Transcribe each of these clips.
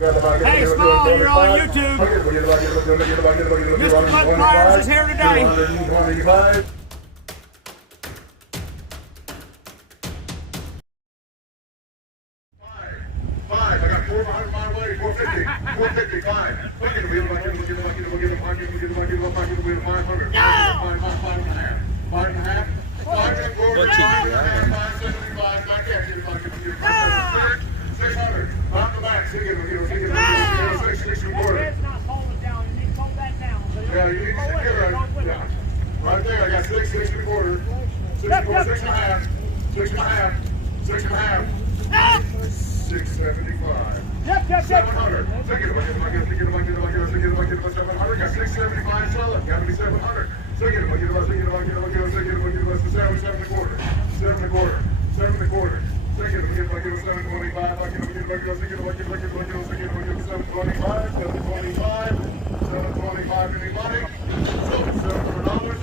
Hey, Small, you're on YouTube. Mr. Goodpliers is here today. 225. Five. I got 400 mile away. 450. 455. Look at the wheel. Look at the wheel. Look at the wheel. Look at the wheel. Look at the wheel. Look at the wheel. 500. 5.5. 5.5. 5 and 4. 575. Not yet. 600. Knock the back. 6 and quarter. It's not holding down. You need to hold that down. Yeah, you need to get right. Yeah. Right there. I got 6 and quarter. 6 and quarter. 6 and a half. 6 and a half. 6 and a half. 675. Yep. 700. Take it. Got 675 solid. Got to be 700. Take it. 7 and a quarter. 7 and a quarter. 7 and a quarter. Take it. 725. 725. 725. Anybody? $700.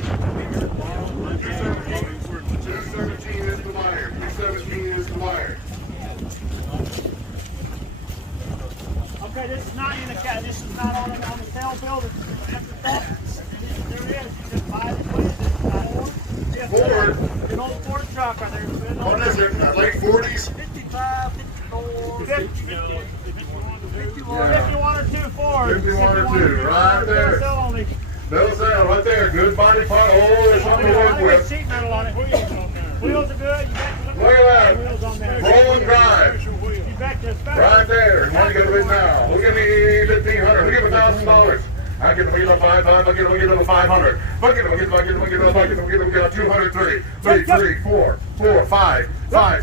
217 is the buyer. 217 is the buyer. Okay, this is not in the cat. This is not on the sale bill. There it is. You just buy the place. Ford. An old Ford truck right there. What is it? Late 40s? 55, 54, 50, 51 or 2 Ford. 51 or 2, right there. Bill sale right there. Good body part. Oh, there's something to work with. Sheet metal on it. Wheels are good. Look at that. Roll and drive. Right there. You want to get a bid now. We'll give me $1,500. We'll give $1,000. I get the wheel of 500. I get the 500. Bucket, 203. 3, 4, 5,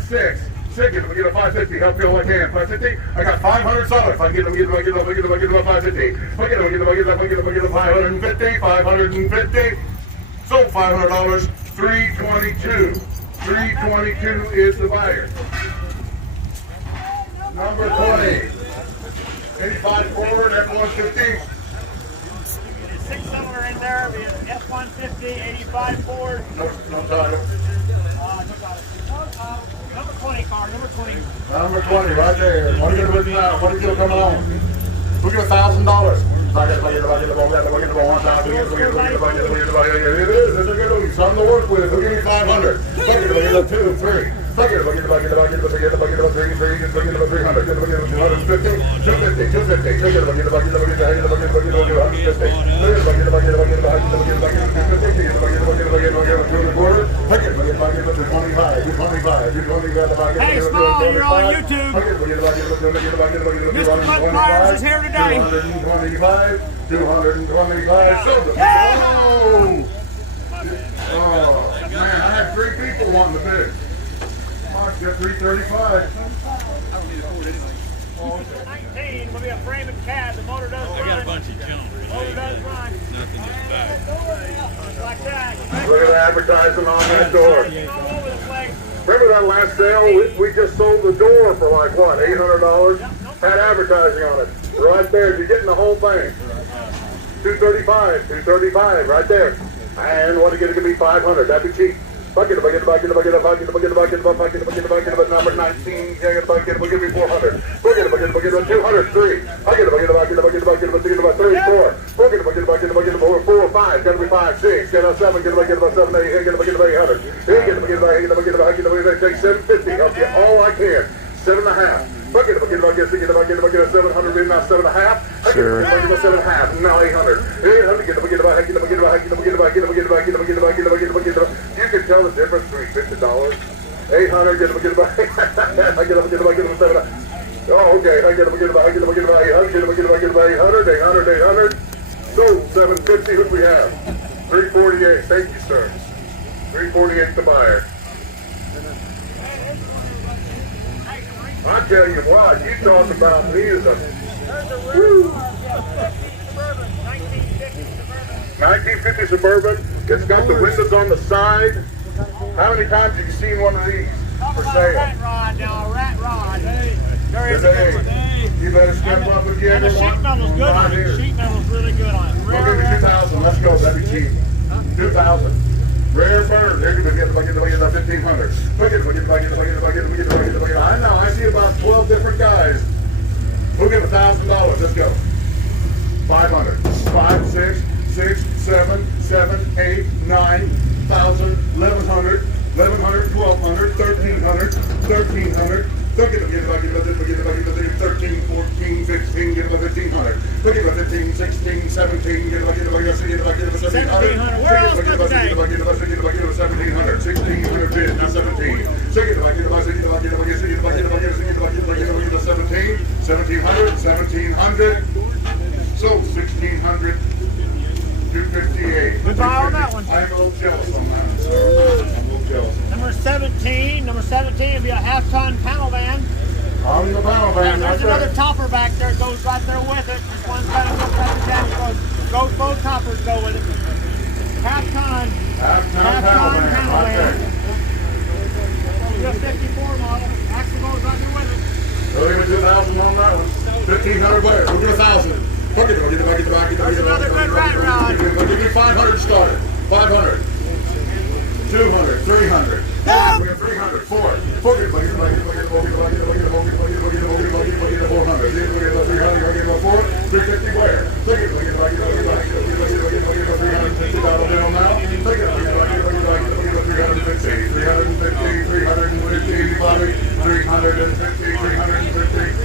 6. Shake it, we get a 550. Help you all I can. 550. I got 500 solid. If I get a 550. I get a 550. 550. Sold $500. 322. 322 is the buyer. Number 20. 85 Ford F-150. 6-cylinder in there. We have F-150, 85 Ford. No title. Number 20 car, number 20. Number 20, right there. What are you going to do now? What are you going to come on? We'll get $1,000. It is. It's a good one. Something to work with. We'll give you 500. 2, 3. Bucket, 300. 250. 250. Hey, Small, you're on YouTube. Mr. Goodpliers is here today. 225. Oh, man, I had 3 people wanting to bid. Mark's got 335. Oh, 19 will be a frame and cab. The motor does run. I got a bunch of junk. The motor does run. Nothing in the back. Like that. Look at the advertising on that door. All over the place. Remember that last sale? We just sold the door for like, what, $800? Had advertising on it. Right there. You're getting the whole thing. 235. 235 right there. And what are you going to give me? 500. That'd be cheap. Bucket, number 19. We'll give me 400. Bucket, 203. I get a bucket, 3, 4. Bucket, 4, 5. Gotta be 5, 6. Get a 7. Get a bucket, 7, 8. Get a bucket, 800. Take 750. I'll get all I can. 7.5. Bucket, 700, maybe not 7.5. I get a 7.5. Now 800. 800. Get a bucket, you can tell the difference between $50. 800. Get a bucket, I get a bucket, 7. Oh, okay. I get a bucket, 800. Get a bucket, 800. 800. So 750. Who do we have? 348. Thank you, sir. 348 the buyer. I tell you what, you talk about me as a 1950 Suburban. It's got the windows on the side. How many times have you seen one of these for sale? Rat rod now, rat rod. There is a Today, good one. you better step up again. And the sheet metal's good on it. The sheet metal's really good on it. We'll give you 2,000. Let's go. That'd be cheap. 2,000. Rare bird. There you go. Get the bucket, 1,500. I know. I see about 12 different guys. We'll give $1,000. Let's go. 500. 5, 6, 6, 7, 7, 8, 9, 1,000, 1,100, 1,100, 1,200, 1,300, 1,300. Look at them, get about 13, 14, 16, get about 1,500. Look at about 15, 16, 17, get about 1,700. Where else but today? Get about 1,700. 1,600 bids, now 17. So get about 17, 1,700, 1,700. So 1,600. 258. Good buy on that one. I'm a little jealous on that one, sir. I'm a little jealous. Number 17 will be a half-ton panel van. On the panel van, There's that's another right. topper back there. It goes right there with it. This one's got a little better jack. Both toppers go with it. Half-ton Half-ton panel van, right there. The 54 model. Axle goes right there with it. We'll give it 2,000 on that one. 1,500 where? We'll give it 1,000. Fuck it, There's another good rat rod. We'll give you 500 started. 500. 200. 300. We have 300. 4. Fuck it, we'll give it 400. Then we'll give it 300. We'll give it 4. 350 where? Take it, we'll give it $350 bill now. Take it, we'll give it 350. 350. 350. Bobby. 350. 350.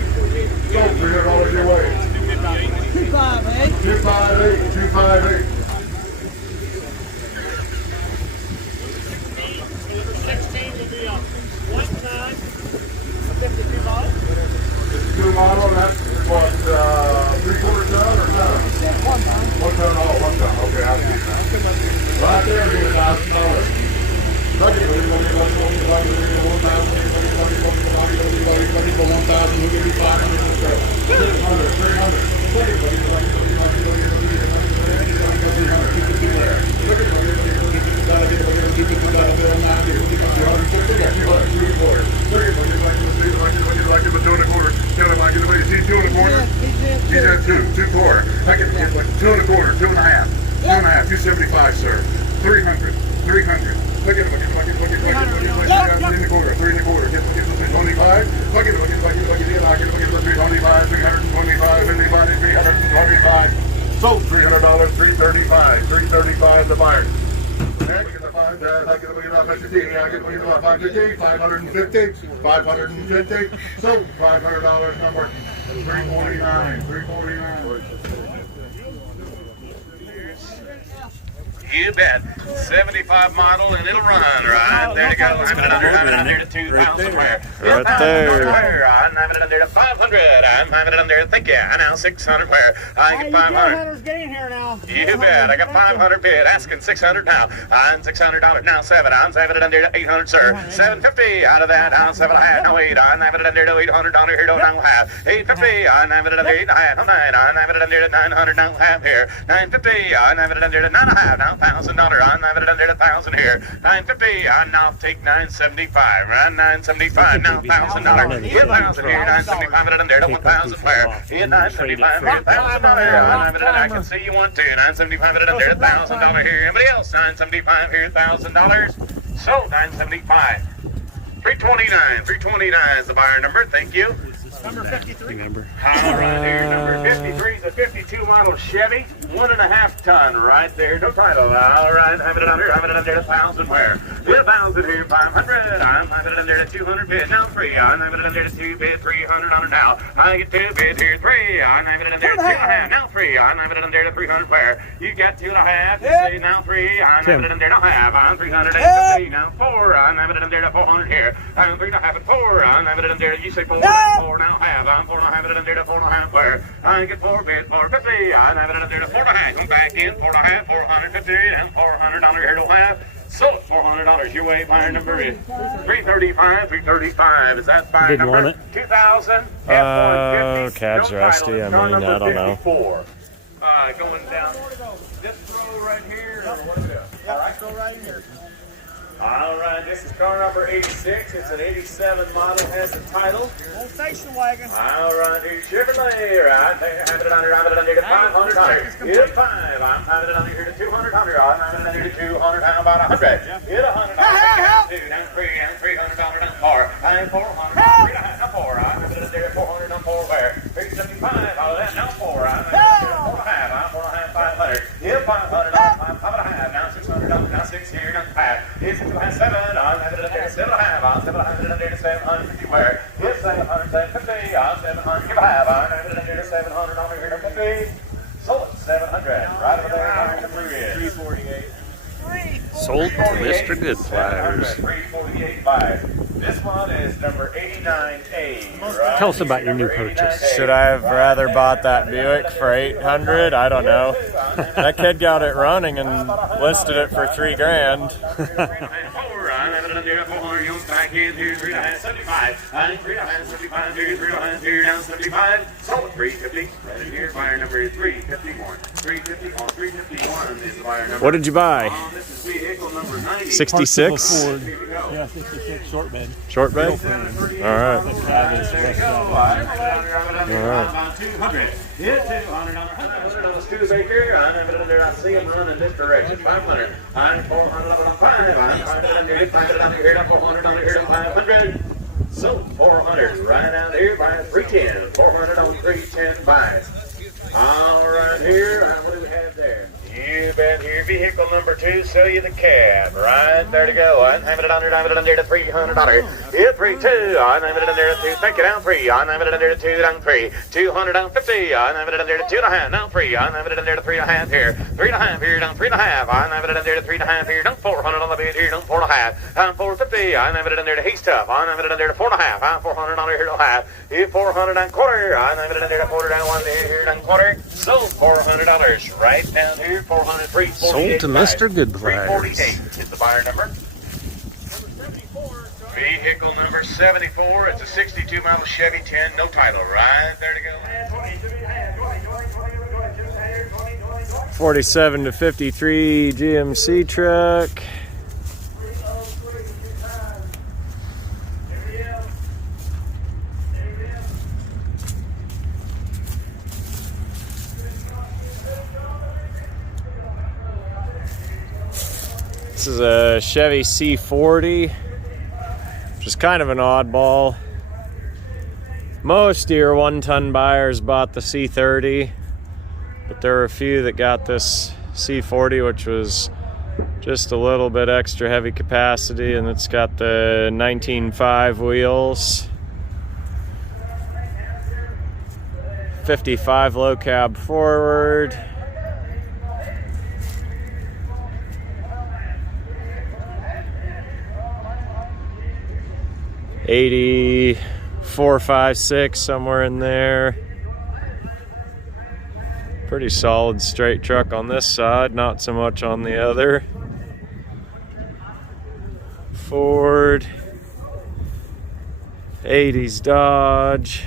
So $300 your way. 258. 258. 258. 16 will be a 1-ton, a 52 model. 52 model, and that's what, 3/4 ton or no? 1 ton. 1 ton, oh, 1 ton. Okay, I see that. Right there, give it $1,000. Second, we'll give it 1,000. We'll give you 500. 300. 300. Second, we'll give He's at 2.25. I can get like 2.25, 2.5, 2.5, 275, sir. 300, 300. Look at him, look at him, look at him, look at him, look at him, look at him, 3.25, get 325. Look at him, look at him, look at him, look at him, 325, 325, anybody, 325. Sold $300, 335, 335 the buyer. Next, get the 5 there, I get 550, I get 550, 550, 550. Sold $500 number 349, 349. You bet. 75 model and it'll run, right? There you go. I'm it under to 2,000 where? Right there. I'm it under to 500. I'm it under, thank you. I now 600 where? I get 500. Get in here now. You bet. I got 500 bid. Asking 600 now. I'm $600 now. 7. I'm saving it under to 800, sir. 750 out of that. I'm 7.5. No 8. I'm having it under to $800 here. Don't now have 850. I'm having it under 8.5. No 9. I'm having it under to 900 now have here. 950. I'm having it under to 9.5 now. $1,000. I'm having it under to 1,000 here. 950. I now take 975. Right? 975 now. $1,000. Get 1,000 here. 975 having it under to 1,000 where? Get 975 here. $1,000. I'm having it. I can see you want to. 975 having it under to $1,000 here. Anybody else? 975 here. $1,000. So 975. 329. 329 is the buyer number. Thank you. Number 53. Remember. All right, here, number 53 is a 52 model Chevy, 1.5 ton, right there, no title. All right, having it under 1,000 where? 1,000 here, 500. I'm having it under 200 bid, now 3. I'm having it under 2 bid, 300 on it now. I get 2 bid here, 3. I'm having it under 2.5, now 3. I'm having it under 300 where? You got 2.5, you say now 3. I'm having it under now half. I'm 350, now 4. I'm having it under 400 here. I'm 3.5 and 4. I'm having it under, you say 4, 4 now. I'm 4.5 it under to 4.5 where I get 4 bid 450. I'm having it under to 4.5. Come back in 4.5, 450 and $400 here to have. So $400 your way. Buyer number is 335. 335 is that buyer Didn't number? want it. 2000 F-150. cab's no rusty. title. I Car mean, number I don't know. 54. Going down this row right here. Or what is it? Yeah, go right in here. All right, this is car number 86. It's an 87 model, has the title. Old station wagon. All right, here's Chevrolet, right there. Have it under to $500. Get 5. I'm having it under here to $200. I'm having it under to $200. How about 100? Get $100. Down 3 and $300 down 4. I'm 400. 3.5 down 4. I'm having it under 400 down 4 where? 375. 5, all that, now 4, I'm 4.5, I'm 4.5, 500. Yeah, 500, I'm 5.5, now 600, now 6 here, now 5. It's 7, I'm 7.5, I'm 700, 750 where? It's 700, 750, I'm 700, give a half, I'm 700, over here, 50. Sold it, 700, right over there, number 348. Sold to Mr. Goodpliers. 348 buys. This one is number 89A. Right? Tell us about your new purchase. Should I have rather bought that Buick for $800? I don't know. That kid got it running and listed it for $3,000. Sold 350. Right here, buyer number 351. 351. 351 is the buyer number. What did you buy? This is vehicle number 90. 66? Yeah, 66 short bed. Short bed? All right. There you go. All right. 200. Yeah, 200 on the Studebaker. I see him running this direction. 500. I'm 400 on 5. I'm 500 on here. 400 on here. 500. So 400 right out here by 310. 400 on 310 buys. All right here. What do we have there? You bet here, vehicle number 2, sell you the cab. Right there to go. I'm having it under to $300. Yeah, 32. I'm having it under to 2. Thank you, down 3. I'm having it under to 2, down 3. 200 down 50. I'm having it under to 2.5, down 3. I'm having it under to 3.5 here. 3.5 here, down 3.5. I'm having it under to 3.5 here, down 400 on the bid here, down 4.5. I'm 450. I'm having it under to he's tough. I'm having it under to 4.5. I'm 400 on here, half. Yeah, 400 on quarter. I'm having it under to quarter down 1 here, down quarter. Sold $400 right down here. 400, 348. Sold to Mr. Goodpliers. 348 is the buyer number. Vehicle number 74. It's a 62 model Chevy 10, no title. Right there to go. 47 to 53 GMC truck. This is a Chevy C40, which is kind of an oddball. Most of your one-ton buyers bought the C30, but there were a few that got this C40, which was just a little bit extra heavy capacity, and it's got the 19.5 wheels. 55 low cab forward. $84, 5, 6, somewhere in there. Pretty solid straight truck on this side, not so much on the other. Ford, 80s Dodge,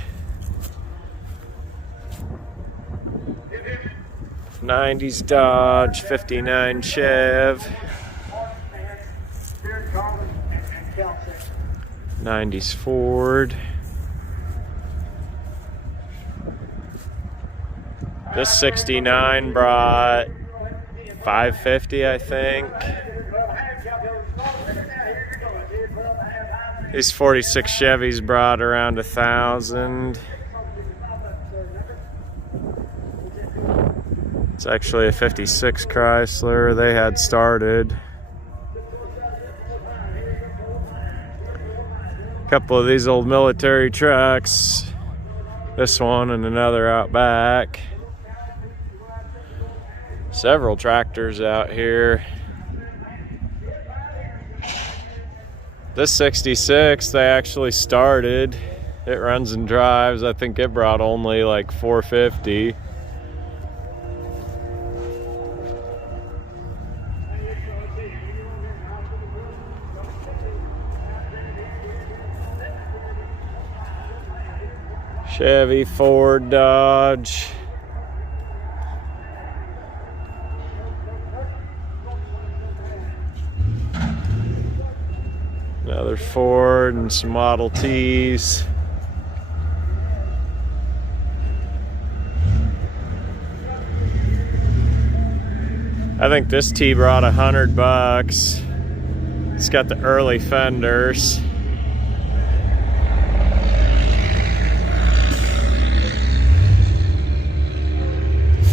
90s Dodge, 59 Chev, 90s Ford. This 69 brought 550, I think. These 46 Chevys brought around 1,000. It's actually a 56 Chrysler they had started. A couple of these old military trucks. This one and another out back. Several tractors out here. This 66 they actually started. It runs and drives. I think it brought only like 450. Chevy, Ford, Dodge. Another Ford and some Model Ts. I think this T brought $100. It's got the early fenders.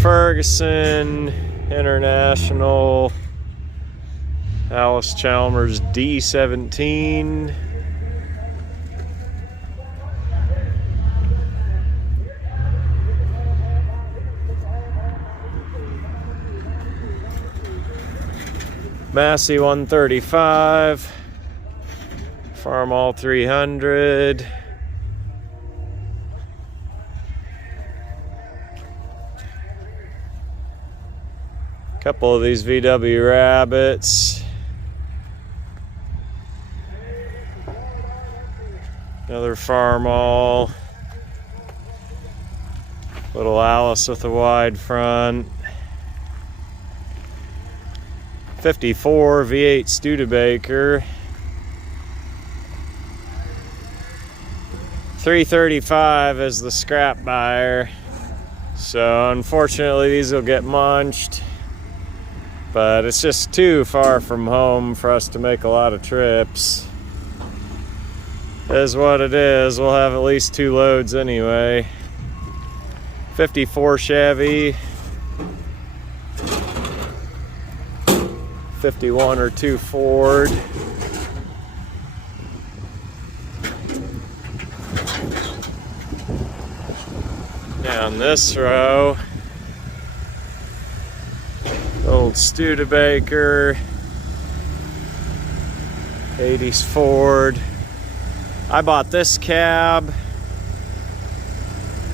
Ferguson International Alice Chalmers D17. Massey 135. Farmall 300. Couple of these VW Rabbits. Another Farmall. Little Alice with a wide front. 54 V8 Studebaker. 335 is the scrap buyer. So unfortunately these will get munched. But it's just too far from home for us to make a lot of trips. Is what it is. We'll have at least 2 loads anyway. 54 Chevy. 51 or 2 Ford. Down this row, old Studebaker, 80s Ford. I bought this cab,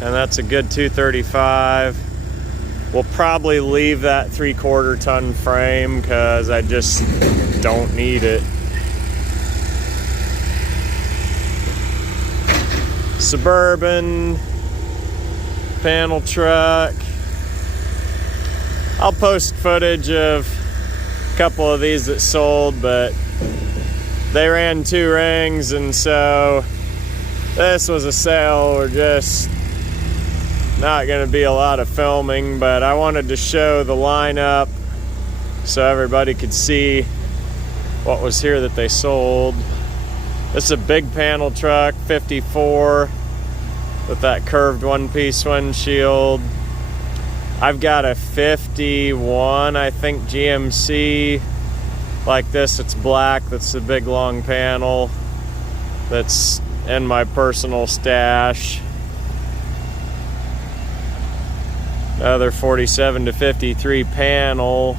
and that's a good 235. We'll probably leave that 3/4 ton frame because I just don't need it. Suburban panel truck. I'll post footage of a couple of these that sold, but they ran 2 rings, and so this was a sale. We're just not going to be a lot of filming, but I wanted to show the lineup so everybody could see what was here that they sold. This is a big panel truck, 54, with that curved one-piece windshield. I've got a 51, I think, GMC like this. It's black. That's the big long panel that's in my personal stash. Another 47 to 53 panel.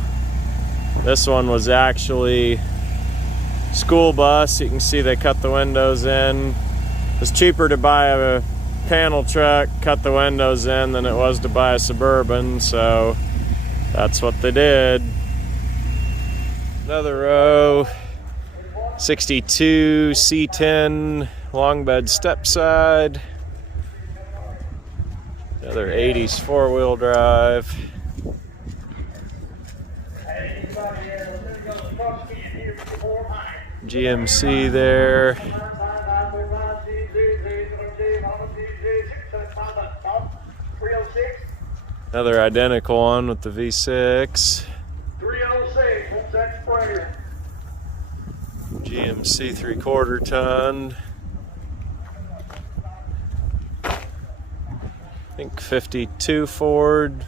This one was actually school bus. You can see they cut the windows in. It was cheaper to buy a panel truck, cut the windows in, than it was to buy a Suburban, so that's what they did. Another row, 62 C10 long bed step side. Another 80s 4-wheel drive. GMC there. Another identical one with the V6. 306, what's that sprayer? GMC 3/4 ton. I think 52 Ford,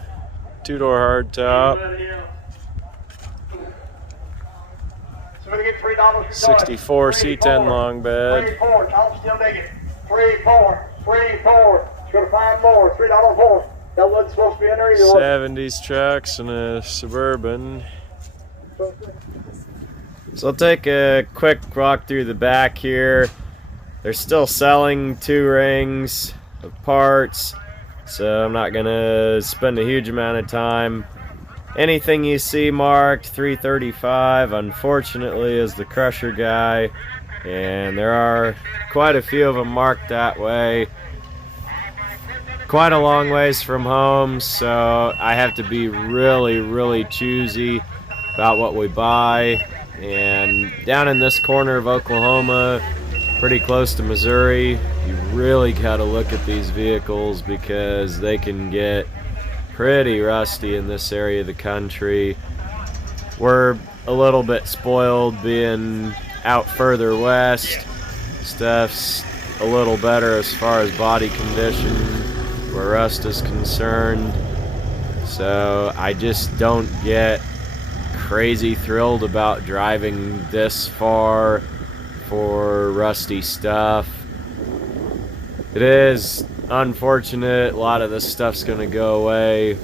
2-door hardtop. So we get $3 for 64 C10 long bed. 3, 4, Tom still digging. 3, 4, 3, 4. Let's go to 5 more. $3 more. That wasn't supposed to be in there either. 70s trucks and a Suburban. So I'll take a quick walk through the back here. They're still selling 2 rings of parts, so I'm not gonna spend a huge amount of time. Anything you see marked 335, unfortunately, is the crusher guy, and there are quite a few of them marked that way. Quite a long ways from home, so I have to be really choosy about what we buy. And down in this corner of Oklahoma, pretty close to Missouri, you really got to look at these vehicles because they can get pretty rusty in this area of the country. We're a little bit spoiled being out further west. Stuff's a little better as far as body condition where rust is concerned. So I just don't get crazy thrilled about driving this far for rusty stuff. It is unfortunate, a lot of this stuff's gonna go away,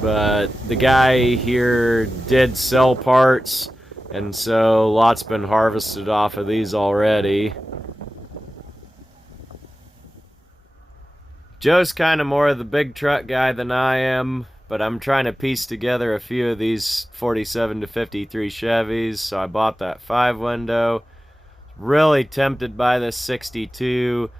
but the guy here did sell parts, and so lots been harvested off of these already. Joe's kind of more of the big truck guy than I am, but I'm trying to piece together a few of these 47 to 53 Chevys, so I bought that 5-window. Really tempted by this 62,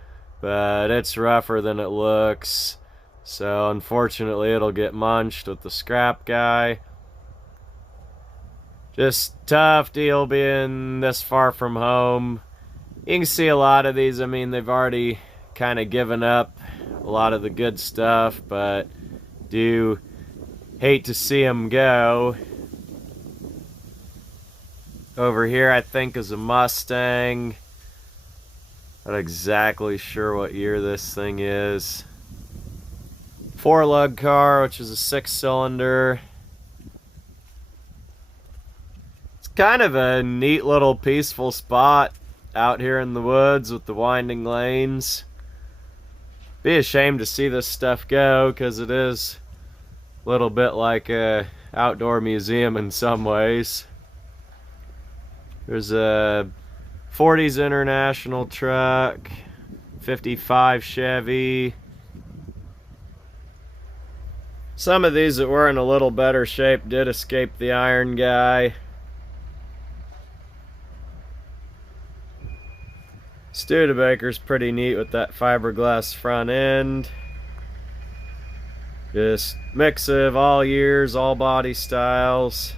but it's rougher than it looks, so unfortunately it'll get munched with the scrap guy. Just tough deal being this far from home. You can see a lot of these, I mean, they've already kind of given up a lot of the good stuff, but do hate to see them go. Over here I think is a Mustang. Not exactly sure what year this thing is. 4-lug car, which is a 6-cylinder. It's kind of a neat little peaceful spot out here in the woods with the winding lanes. Be a shame to see this stuff go, because it is a little bit like a outdoor museum in some ways. There's a 40s International truck, 55 Chevy. Some of these that were in a little better shape did escape the iron guy. Studebaker's pretty neat with that fiberglass front end. Just mix of all years, all body styles.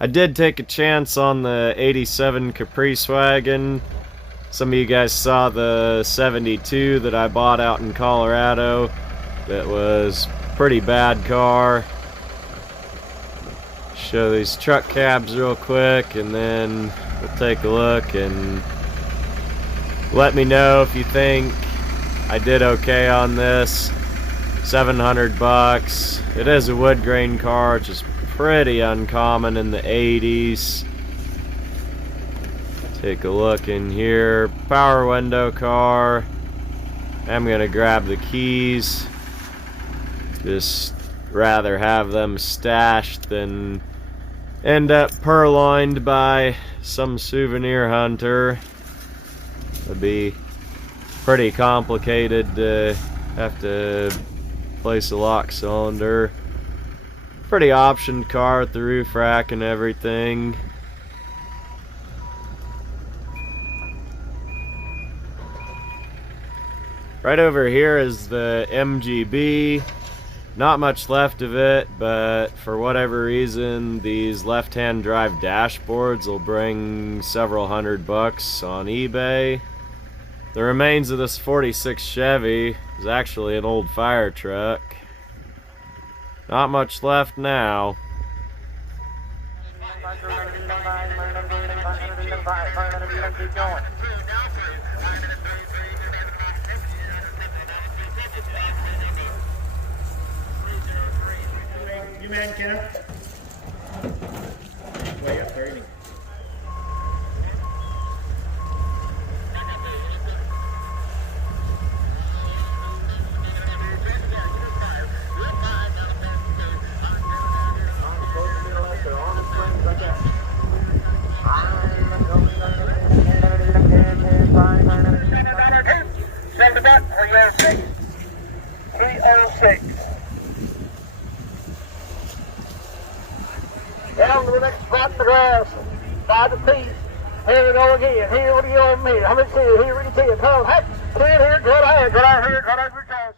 I did take a chance on the 87 Caprice wagon. Some of you guys saw the 72 that I bought out in Colorado. That was pretty bad car. Show these truck cabs real quick, and then we'll take a look and let me know if you think I did okay on this. $700. It is a wood grain car, which is pretty uncommon in the 80s. Take a look in here. Power window car. I'm gonna grab the keys. Just rather have them stashed than end up purloined by some souvenir hunter. It'd be pretty complicated to have to place a lock cylinder. Pretty optioned car with the roof rack and everything. Right over here is the MGB. Not much left of it, but for whatever reason, these left-hand drive dashboards will bring several $100 on eBay. The remains of this 46 Chevy is actually an old fire truck. Not much left now. You man, Kenneth? Way up there. Send it up, 306. 306. Down to the next spot in the grass. By the piece. Here we go again. Here, what do you want me? How much here? Here, what do you take? Come on, heck. Clear here, good ahead, good ahead, good ahead, good ahead.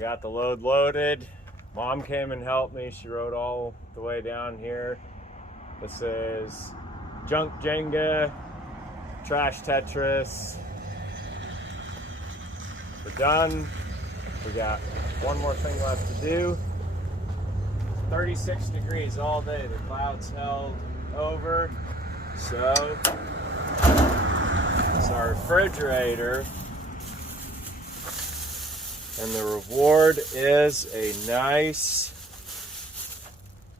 got the load loaded. Mom came and helped me. She rode all the way down here. This is junk Jenga, trash Tetris. We're done. We got one more thing left to do. 36 degrees all day. The clouds held over. So it's our refrigerator. And the reward is a nice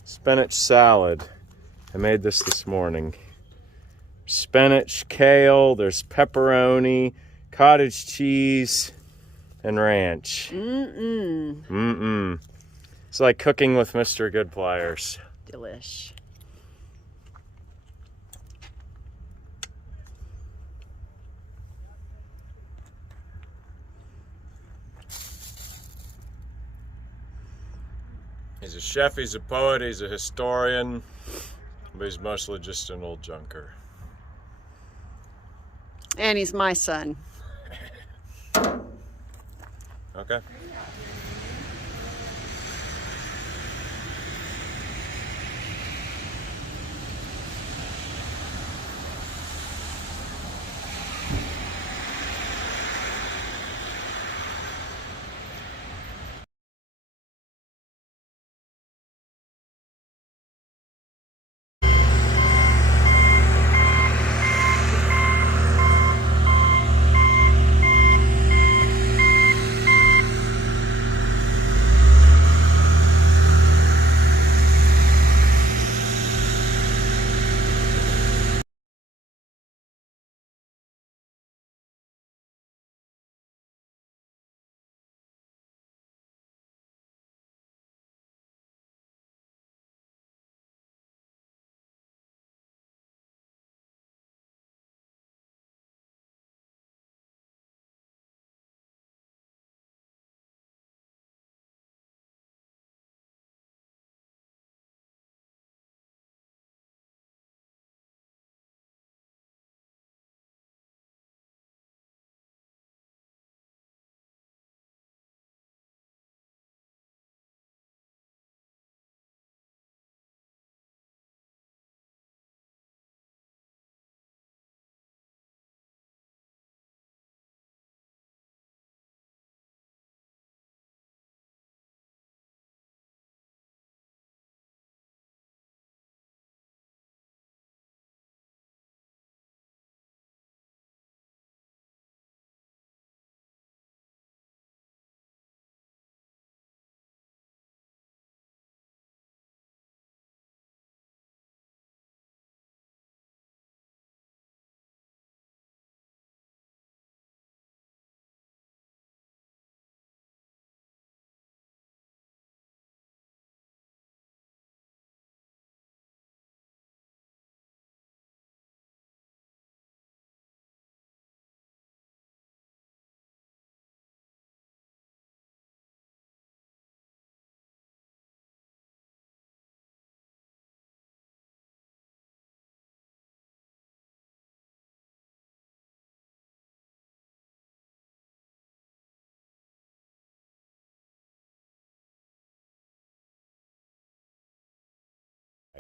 spinach salad. I made this morning. Spinach, kale, there's pepperoni, cottage cheese, and ranch. It's like cooking with Mr. Goodpliers. Delish. He's a chef, he's a poet, he's a historian, but he's mostly just an old junker. And he's my son. Okay.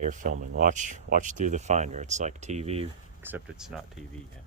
You're filming. Watch through the finder. It's like TV, except it's not TV yet.